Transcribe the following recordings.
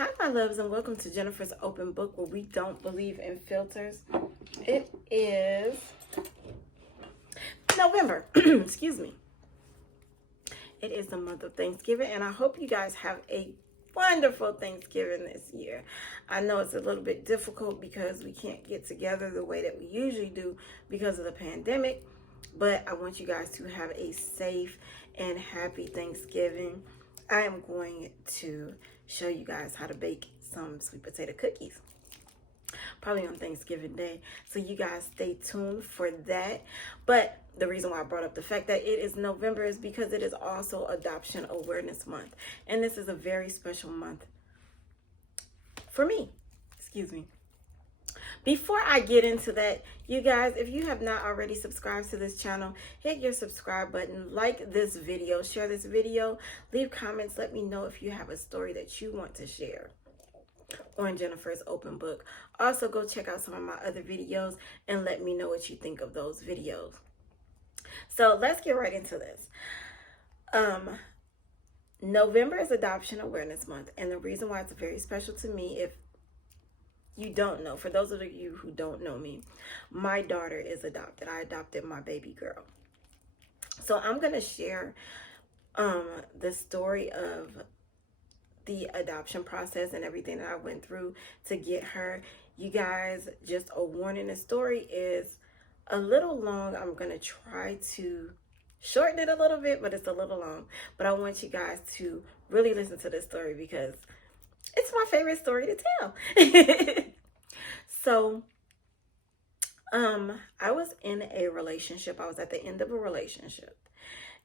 Hi, my loves, and welcome to Jennifer's Open Book, where we don't believe in filters. It is November. Excuse me. It is the month of Thanksgiving, and I hope you guys have a wonderful Thanksgiving this year. I know it's a little bit difficult because we can't get together the way that we usually do because of the pandemic, but I want you guys to have a safe and happy Thanksgiving. I am going to show you guys how to bake some sweet potato cookies, probably on Thanksgiving Day. So you guys stay tuned for that. But the reason why I brought up the fact that it is November is because it is also Adoption Awareness Month. And this is a very special month for me. Excuse me. Before I get into that, you guys, if you have not already subscribed to this channel, hit your subscribe button, like this video, share this video, leave comments, let me know if you have a story that you want to share on Jennifer's Open Book. Also, go check out some of my other videos and let me know what you think of those videos. So let's get right into this. November is Adoption Awareness Month, and the reason why it's very special to me, if you don't know, for those of you who don't know me, my daughter is adopted. I adopted my baby girl. So I'm going to share the story of the adoption process and everything that I went through to get her. You guys, just a warning, the story is a little long. I'm going to try to shorten it a little bit, but it's a little long. But I want you guys to really listen to this story because it's my favorite story to tell. So, I was in a relationship. I was at the end of a relationship.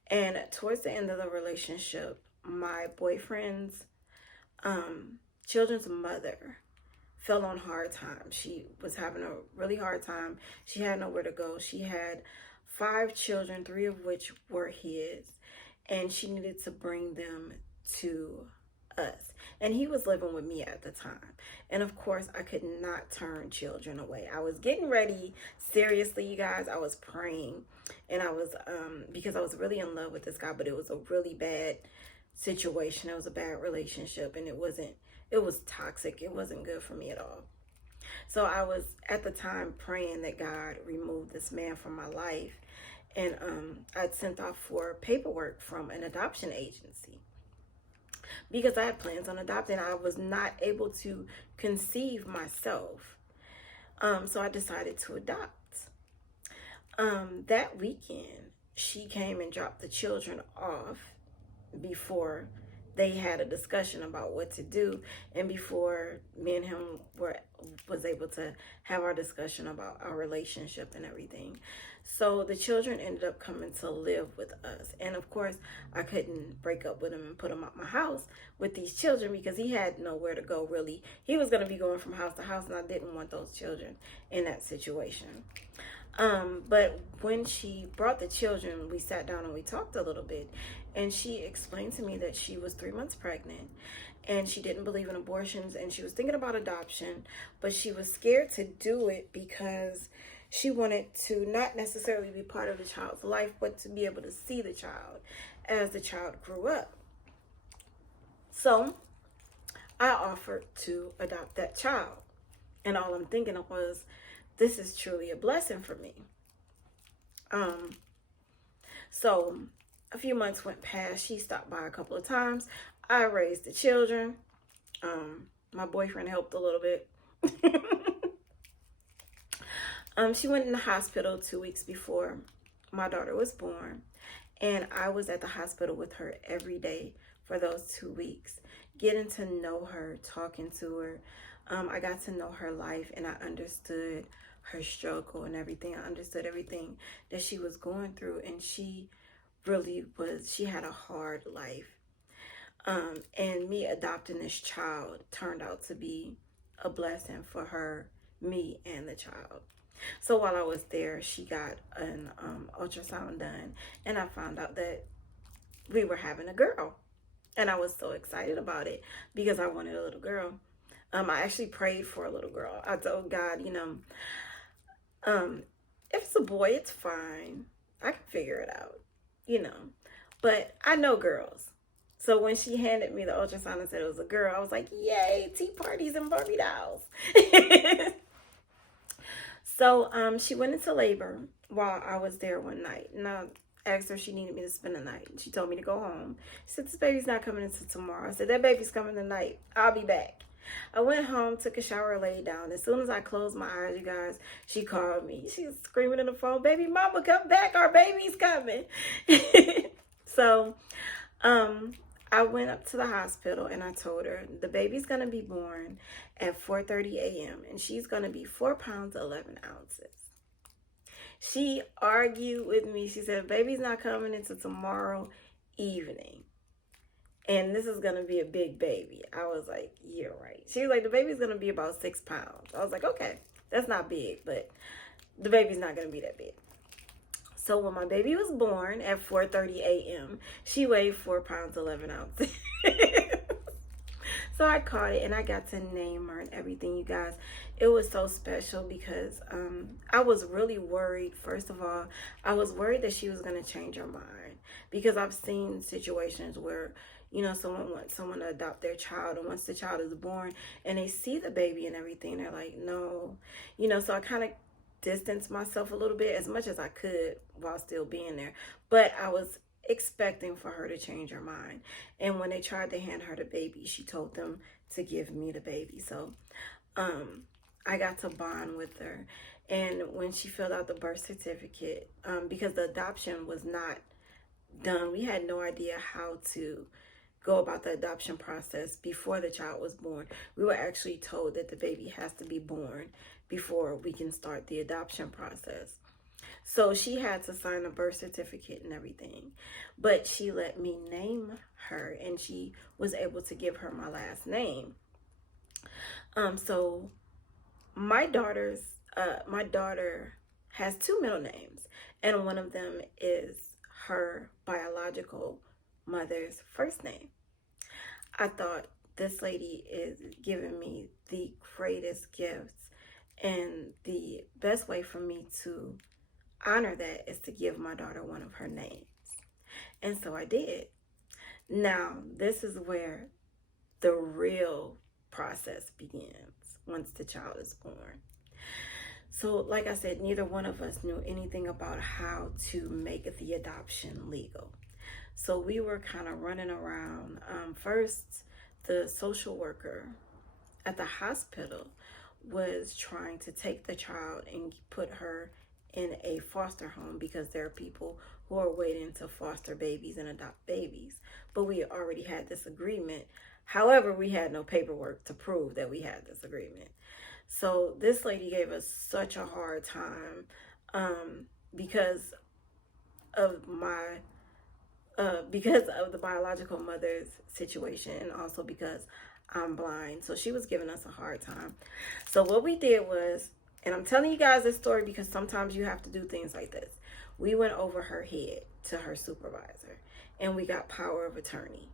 And towards the end of the relationship, my boyfriend's children's mother fell on hard times. She was having a really hard time. She had nowhere to go. She had 5 children, 3 of which were his, and she needed to bring them to us. And he was living with me at the time. And of course, I could not turn children away. I was getting ready. Seriously, you guys, I was praying. And I was, because I was really in love with this guy, but it was a really bad situation. It was a bad relationship, and it was toxic. It wasn't good for me at all. So I was at the time praying that God remove this man from my life. And I'd sent off for paperwork from an adoption agency, because I had plans on adopting. I was not able to conceive myself. So I decided to adopt. That weekend, she came and dropped the children off before they had a discussion about what to do, and before me and him was able to have our discussion about our relationship and everything. So the children ended up coming to live with us, and of course I couldn't break up with him and put him out my house with these children because he had nowhere to go. Really, he was going to be going from house to house, and I didn't want those children in that situation. But when she brought the children, we sat down and we talked a little bit, and she explained to me that she was 3 months pregnant and she didn't believe in abortions, and she was thinking about adoption, but she was scared to do it because she wanted to not necessarily be part of the child's life, but to be able to see the child as the child grew up. So I offered to adopt that child, and all I'm thinking of was, this is truly a blessing for me. So a few months went past. She stopped by a couple of times. I raised the children. My boyfriend helped a little bit. She went in the hospital 2 weeks before my daughter was born, and I was at the hospital with her every day for those 2 weeks, getting to know her, talking to her. I got to know her life, and I understood her struggle and everything. I understood everything that she was going through, and she had a hard life. And me adopting this child turned out to be a blessing for her, me, and the child. So while I was there, she got an ultrasound done, and I found out that we were having a girl. And I was so excited about it because I wanted a little girl. I actually prayed for a little girl. I told God, if it's a boy, it's fine. I can figure it out, But I know girls. So when she handed me the ultrasound and said it was a girl, I was like, yay, tea parties and Barbie dolls. So she went into labor while I was there one night. And I asked her if she needed me to spend the night. She told me to go home. She said, this baby's not coming until tomorrow. I said, that baby's coming tonight. I'll be back. I went home, took a shower, laid down. As soon as I closed my eyes, you guys, she called me. She was screaming in the phone, baby mama, come back. Our baby's coming. So I went up to the hospital and I told her the baby's going to be born at 4:30 a.m. and she's going to be 4 pounds, 11 ounces. She argued with me. She said, baby's not coming until tomorrow evening. And this is going to be a big baby. I was like, you're right. She was like, the baby's going to be about 6 pounds. I was like, okay, that's not big, but the baby's not going to be that big. So when my baby was born at 4:30 a.m., she weighed 4 pounds, 11 ounces. So I caught it and I got to name her and everything, you guys. It was so special because I was really worried. First of all, I was worried that she was going to change her mind, because I've seen situations where, you know, someone wants someone to adopt their child, and once the child is born and they see the baby and everything, they're like, no, you know. So I kind of distanced myself a little bit as much as I could while still being there. But I was expecting for her to change her mind. And when they tried to hand her the baby, she told them to give me the baby. So I got to bond with her. And when she filled out the birth certificate, because the adoption was not done, we had no idea how to go about the adoption process before the child was born. We were actually told that the baby has to be born before we can start the adoption process. So she had to sign a birth certificate and everything, but she let me name her and she was able to give her my last name. So my daughter has 2 middle names, and one of them is her biological mother's first name. I thought, this lady is giving me the greatest gifts, and the best way for me to honor that is to give my daughter one of her names. And so I did. Now, this is where the real process begins once the child is born. So, like I said, neither one of us knew anything about how to make the adoption legal. So we were kind of running around. First, the social worker at the hospital was trying to take the child and put her in a foster home, because there are people who are waiting to foster babies and adopt babies. But we already had this agreement. However, we had no paperwork to prove that we had this agreement. So this lady gave us such a hard time because of the biological mother's situation, and also because I'm blind. So she was giving us a hard time. So what we did was, and I'm telling you guys this story because sometimes you have to do things like this. We went over her head to her supervisor and we got power of attorney.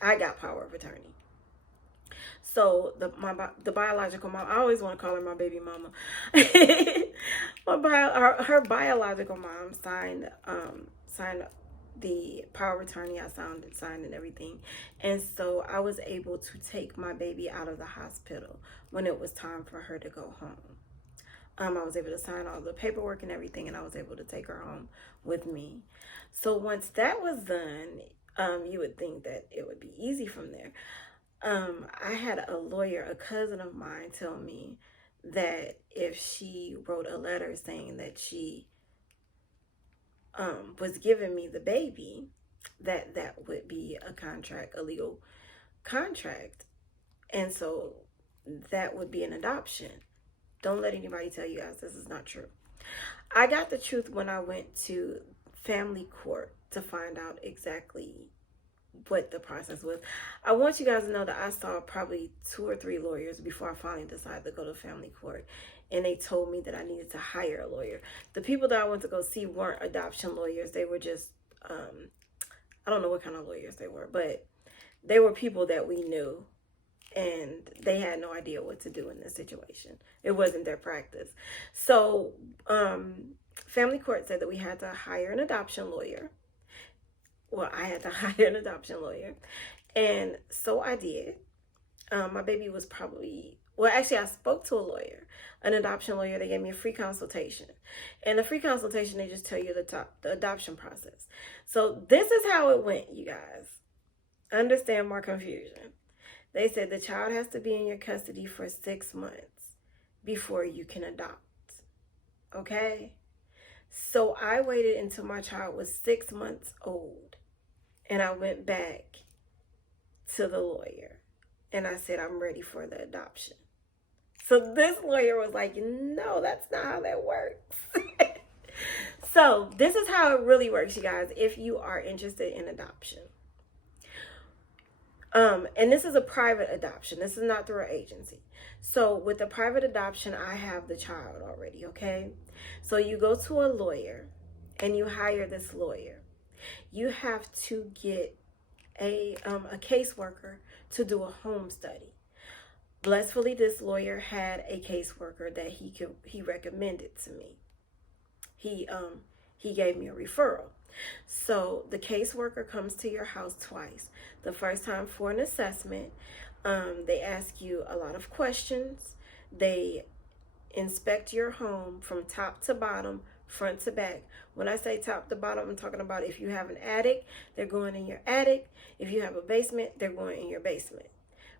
I got power of attorney. So the biological mom, I always want to call her my baby mama. Her biological mom signed the power of attorney. I signed and everything. And so I was able to take my baby out of the hospital when it was time for her to go home. I was able to sign all the paperwork and everything, and I was able to take her home with me. So once that was done, you would think that it would be easy from there. I had a lawyer, a cousin of mine, tell me that if she wrote a letter saying that she was giving me the baby, that would be a legal contract. And so that would be an adoption. Don't let anybody tell you guys this is not true. I got the truth when I went to family court to find out exactly what the process was. I want you guys to know that I saw probably 2 or 3 lawyers before I finally decided to go to family court. And they told me that I needed to hire a lawyer. The people that I went to go see weren't adoption lawyers. They were just, I don't know what kind of lawyers they were, but they were people that we knew. And they had no idea what to do in this situation. It wasn't their practice. So family court said that we had to hire an adoption lawyer. well, I had to hire an adoption lawyer. And so I did. My baby was probably, well, actually, I spoke to a lawyer, an adoption lawyer. They gave me a free consultation. And the free consultation, they just tell you the adoption process. So this is how it went, you guys. Understand my confusion. They said the child has to be in your custody for 6 months before you can adopt. Okay? So I waited until my child was 6 months old. And I went back to the lawyer. And I said, I'm ready for the adoption. So this lawyer was like, no, that's not how that works. So this is how it really works, you guys, if you are interested in adoption. And this is a private adoption. This is not through an agency. So with the private adoption, I have the child already, okay? So you go to a lawyer and you hire this lawyer. You have to get a caseworker to do a home study. Blissfully, this lawyer had a caseworker that he recommended to me. He gave me a referral. So the caseworker comes to your house twice. The first time for an assessment. They ask you a lot of questions. They inspect your home from top to bottom, front to back. When I say top to bottom, I'm talking about if you have an attic, they're going in your attic. If you have a basement, they're going in your basement.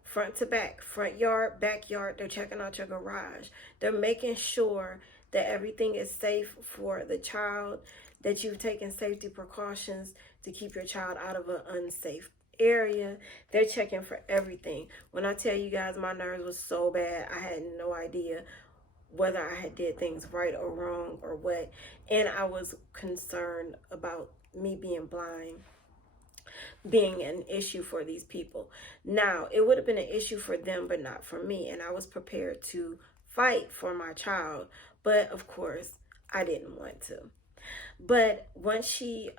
Front to back, front yard, backyard, they're checking out your garage. They're making sure that everything is safe for the child, that you've taken safety precautions to keep your child out of an unsafe area. They're checking for everything. When I tell you guys my nerves was so bad, I had no idea whether I had did things right or wrong or what. And I was concerned about me being blind being an issue for these people. Now, it would have been an issue for them, but not for me. And I was prepared to fight for my child. But of course, I didn't want to. But once she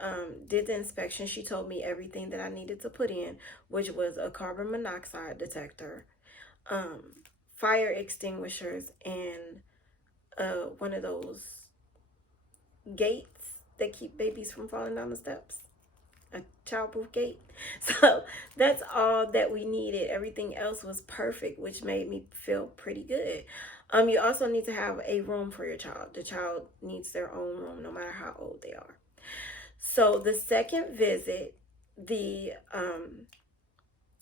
did the inspection, she told me everything that I needed to put in, which was a carbon monoxide detector, fire extinguishers, and one of those gates that keep babies from falling down the steps. A childproof gate. So that's all that we needed. Everything else was perfect, which made me feel pretty good. You also need to have a room for your child. The child needs their own room, no matter how old they are. So the second visit, the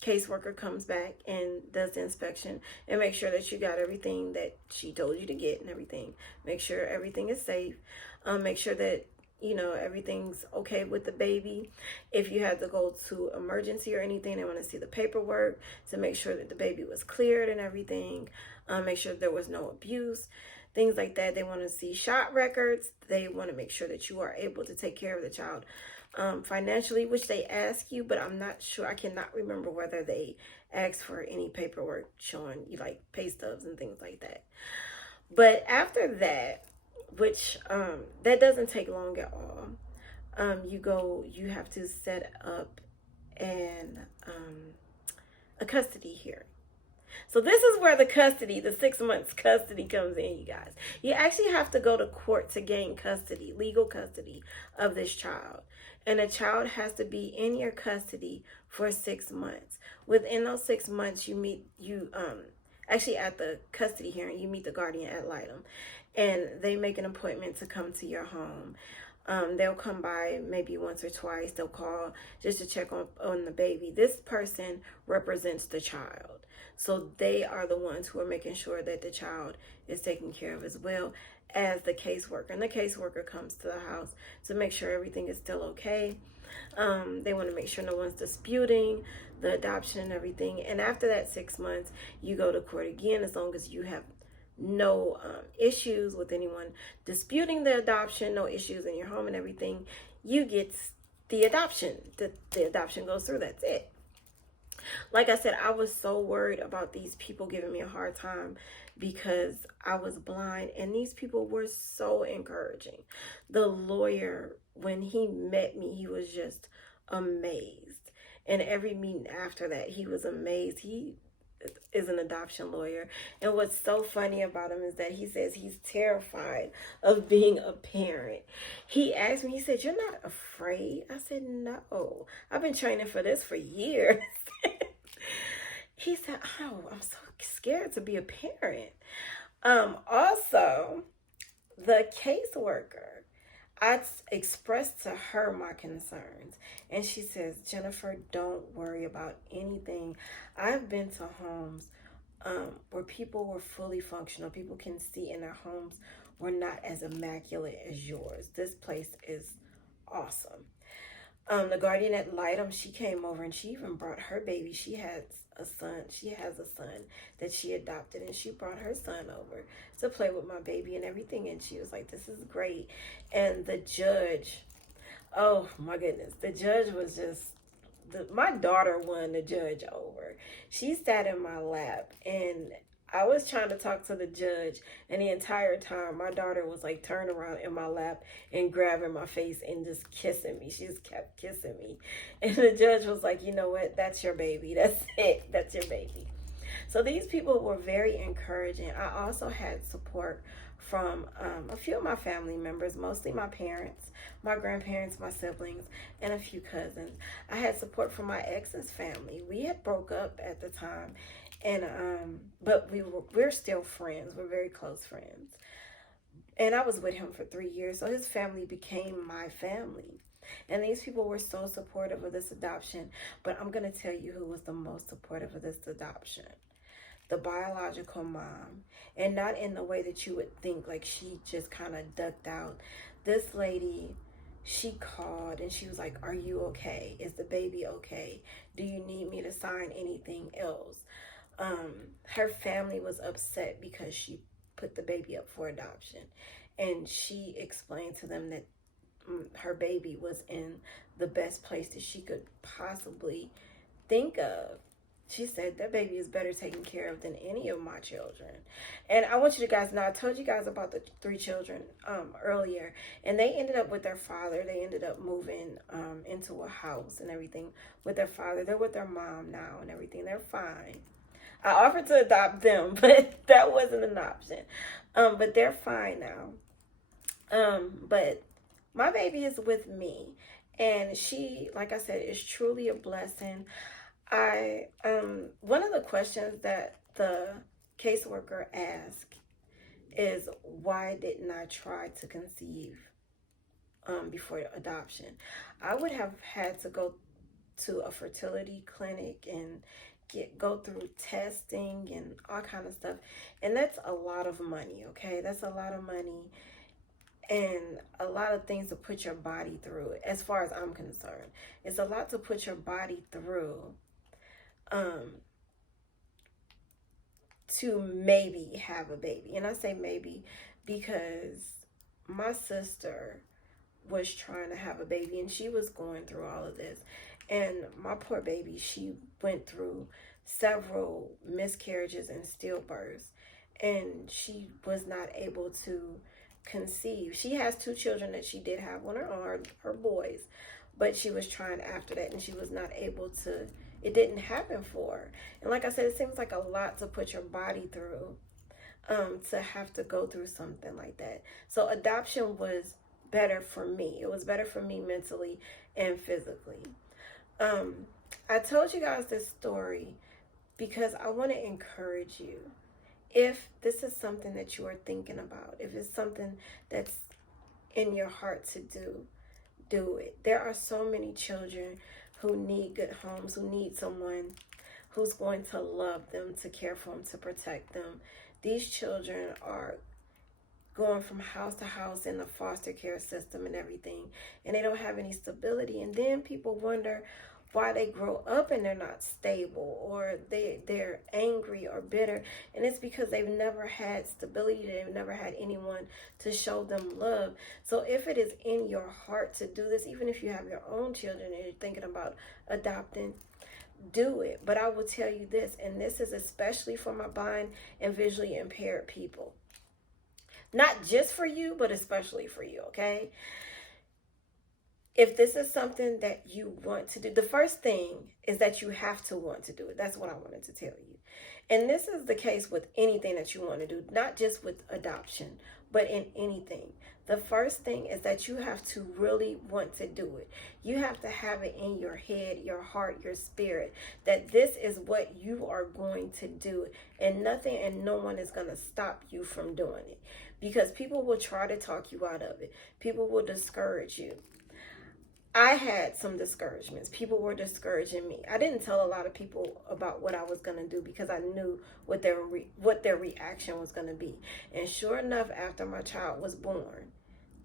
caseworker comes back and does the inspection and make sure that you got everything that she told you to get and everything. Make sure everything is safe. Make sure that everything's okay with the baby. If you had to go to emergency or anything, they want to see the paperwork to make sure that the baby was cleared and everything. Make sure there was no abuse, things like that. They want to see shot records. They want to make sure that you are able to take care of the child financially, which they ask you, but I'm not sure. I cannot remember whether they ask for any paperwork showing you like pay stubs and things like that. But after that, which that doesn't take long at all. You have to set up a custody hearing. So this is where the 6 months custody comes in, you guys. You actually have to go to court to gain custody, legal custody of this child. And a child has to be in your custody for 6 months. Within those 6 months, actually at the custody hearing, you meet the guardian ad litem. And they make an appointment to come to your home. They'll come by maybe once or twice. They'll call just to check on the baby. This person represents the child. So they are the ones who are making sure that the child is taken care of as well as the caseworker. And the caseworker comes to the house to make sure everything is still okay. They want to make sure no one's disputing the adoption and everything. And after that 6 months, you go to court again as long as you have no issues with anyone disputing the adoption, no issues in your home and everything. You get the adoption. The adoption goes through. That's it. Like I said, I was so worried about these people giving me a hard time because I was blind, and these people were so encouraging. The lawyer, when he met me, he was just amazed. And every meeting after that, he was amazed. is an adoption lawyer. And what's so funny about him is that he says he's terrified of being a parent. He asked me, he said, "You're not afraid?" I said, "No, I've been training for this for years." He said, "Oh, I'm so scared to be a parent." Also, the caseworker, I expressed to her my concerns, and she says, "Jennifer, don't worry about anything. I've been to homes where people were fully functional. People can see in their homes were not as immaculate as yours. This place is awesome." The guardian ad litem, she came over and she even brought her baby. She has a son. She has a son that she adopted, and she brought her son over to play with my baby and everything. And she was like, "This is great." And the judge, oh my goodness, the judge was just, my daughter won the judge over. She sat in my lap, and I was trying to talk to the judge, and the entire time my daughter was like turned around in my lap and grabbing my face and just kissing me. She just kept kissing me. And the judge was like, "You know what? That's your baby. That's it. That's your baby." So these people were very encouraging. I also had support from a few of my family members, mostly my parents, my grandparents, my siblings, and a few cousins. I had support from my ex's family. We had broke up at the time, and but we're still friends. We're very close friends. And I was with him for 3 years, so his family became my family. And these people were so supportive of this adoption. But I'm going to tell you who was the most supportive of this adoption. The biological mom. And not in the way that you would think, like she just kind of ducked out. This lady, she called and she was like, "Are you okay? Is the baby okay? Do you need me to sign anything else?" Her family was upset because she put the baby up for adoption. And she explained to them that her baby was in the best place that she could possibly think of. She said, "That baby is better taken care of than any of my children." And I want you to guys know, I told you guys about the 3 children earlier, and they ended up with their father. They ended up moving into a house and everything with their father. They're with their mom now and everything. They're fine. I offered to adopt them, but that wasn't an option. But they're fine now. But my baby is with me, and she, like I said, is truly a blessing. One of the questions that the caseworker asked is, why didn't I try to conceive before adoption? I would have had to go to a fertility clinic and go through testing and all kind of stuff, and that's a lot of money. Okay, that's a lot of money and a lot of things to put your body through. As far as I'm concerned, it's a lot to put your body through to maybe have a baby. And I say maybe because my sister was trying to have a baby and she was going through all of this. And my poor baby, she went through several miscarriages and stillbirths, and she was not able to conceive. She has 2 children that she did have on her own, her boys, but she was trying after that and she was not able to. It didn't happen for her. And like I said, it seems like a lot to put your body through to have to go through something like that. So adoption was better for me. It was better for me mentally and physically. I told you guys this story because I want to encourage you. If this is something that you are thinking about, if it's something that's in your heart to do it. There are so many children who need good homes, who need someone who's going to love them, to care for them, to protect them. These children are going from house to house in the foster care system and everything, and they don't have any stability. And then people wonder why they grow up and they're not stable, or they're angry or bitter. And it's because they've never had stability. They've never had anyone to show them love. So if it is in your heart to do this, even if you have your own children and you're thinking about adopting, do it. But I will tell you this, and this is especially for my blind and visually impaired people. Not just for you, but especially for you, okay? if this is something that you want to do, the first thing is that you have to want to do it. That's what I wanted to tell you. And this is the case with anything that you want to do, not just with adoption, but in anything. The first thing is that you have to really want to do it. You have to have it in your head, your heart, your spirit, that this is what you are going to do, and nothing and no one is going to stop you from doing it, because people will try to talk you out of it. People will discourage you. I had some discouragements. People were discouraging me. I didn't tell a lot of people about what I was going to do because I knew what their reaction was going to be. And sure enough, after my child was born,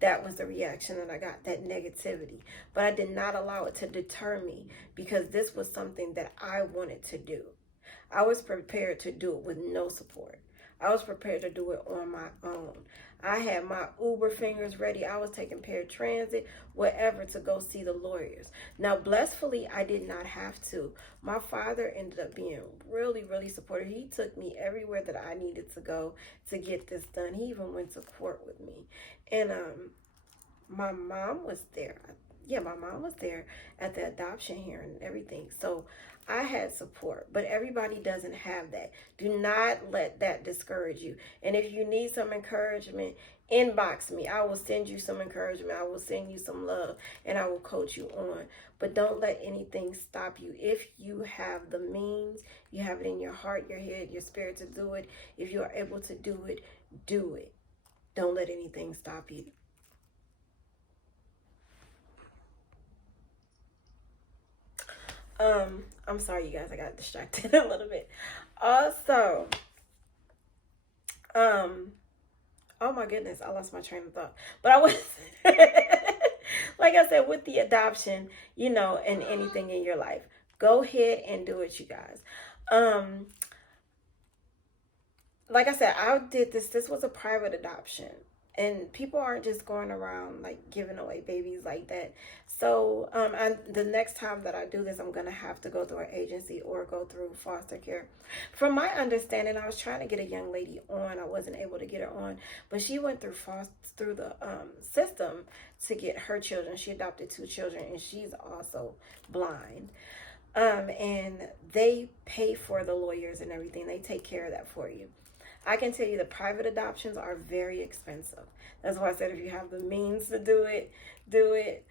that was the reaction that I got, that negativity. But I did not allow it to deter me, because this was something that I wanted to do. I was prepared to do it with no support. I was prepared to do it on my own. I had my Uber fingers ready. I was taking paratransit, whatever, to go see the lawyers. Now, blissfully, I did not have to. My father ended up being really, really supportive. He took me everywhere that I needed to go to get this done. He even went to court with me. And my mom was there. Yeah, my mom was there at the adoption hearing and everything. So I had support, but everybody doesn't have that. Do not let that discourage you. And if you need some encouragement, inbox me. I will send you some encouragement. I will send you some love, and I will coach you on. But don't let anything stop you. If you have the means, you have it in your heart, your head, your spirit to do it. If you are able to do it, do it. Don't let anything stop you. I'm sorry, you guys, I got distracted a little bit. Also, oh my goodness, I lost my train of thought. But I was, like I said, with the adoption, and anything in your life, go ahead and do it, you guys. Like I said, I did this. This was a private adoption. And people aren't just going around like giving away babies like that. So the next time that I do this, I'm going to have to go through an agency or go through foster care. From my understanding, I was trying to get a young lady on. I wasn't able to get her on, but she went through the system to get her children. She adopted 2 children, and she's also blind. And they pay for the lawyers and everything. They take care of that for you. I can tell you the private adoptions are very expensive. That's why I said if you have the means to do it, do it.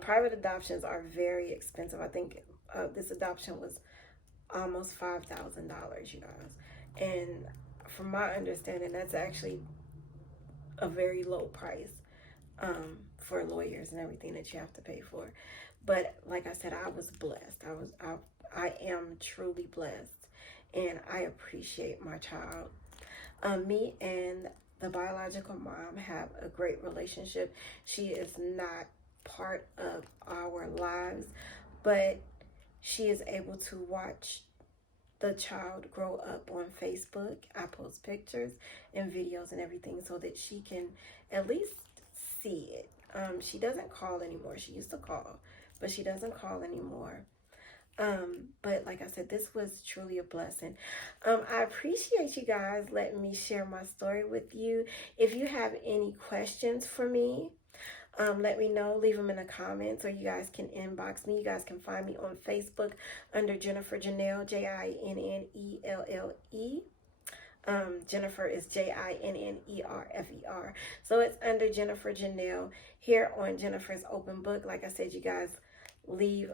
Private adoptions are very expensive. I think this adoption was almost $5,000, you guys. And from my understanding, that's actually a very low price for lawyers and everything that you have to pay for. But like I said, I was blessed. I am truly blessed, and I appreciate my child. Me and the biological mom have a great relationship. She is not part of our lives, but she is able to watch the child grow up on Facebook. I post pictures and videos and everything so that she can at least see it. She doesn't call anymore. She used to call, but she doesn't call anymore. But like I said, this was truly a blessing. I appreciate you guys letting me share my story with you. If you have any questions for me, let me know. Leave them in the comments, or you guys can inbox me. You guys can find me on Facebook under Jennifer Janelle, Jinnelle. Jennifer is Jinnerfer. So it's under Jennifer Janelle here on Jennifer's Open Book. Like I said, you guys, leave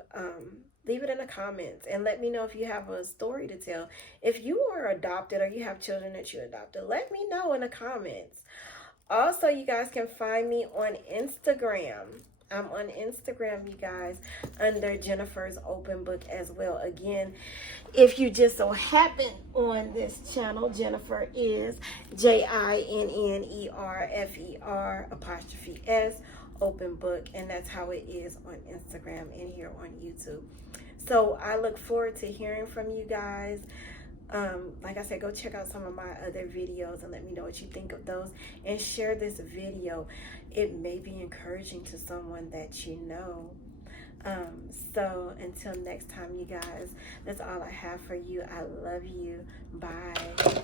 it in the comments and let me know if you have a story to tell. If you are adopted or you have children that you adopted, let me know in the comments. Also, you guys can find me on Instagram. I'm on Instagram, you guys, under Jennifer's Open Book as well. Again, if you just so happen on this channel, Jennifer is JINNERFER' Open Book, and that's how it is on Instagram and here on YouTube. So I look forward to hearing from you guys. Like I said, go check out some of my other videos and let me know what you think of those, and share this video. It may be encouraging to someone that you know. So until next time, you guys, that's all I have for you. I love you. Bye.